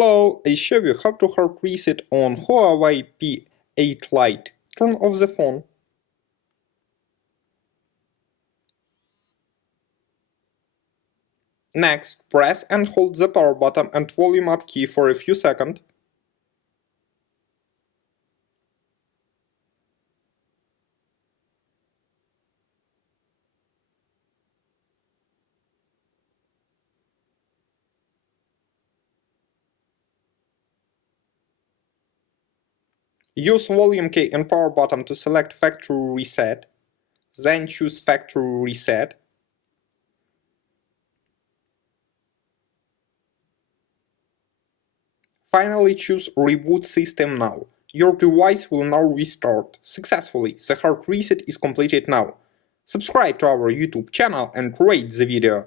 Hello, I show you how to hard reset on Huawei P8 Lite. Turn off the phone. Next, press and hold the power button and volume up key for a few seconds. Use volume key and power button to select factory reset. Then choose factory reset. Finally choose Reboot System now. Your device will now restart successfully. The hard reset is completed now. Subscribe to our YouTube channel and rate the video.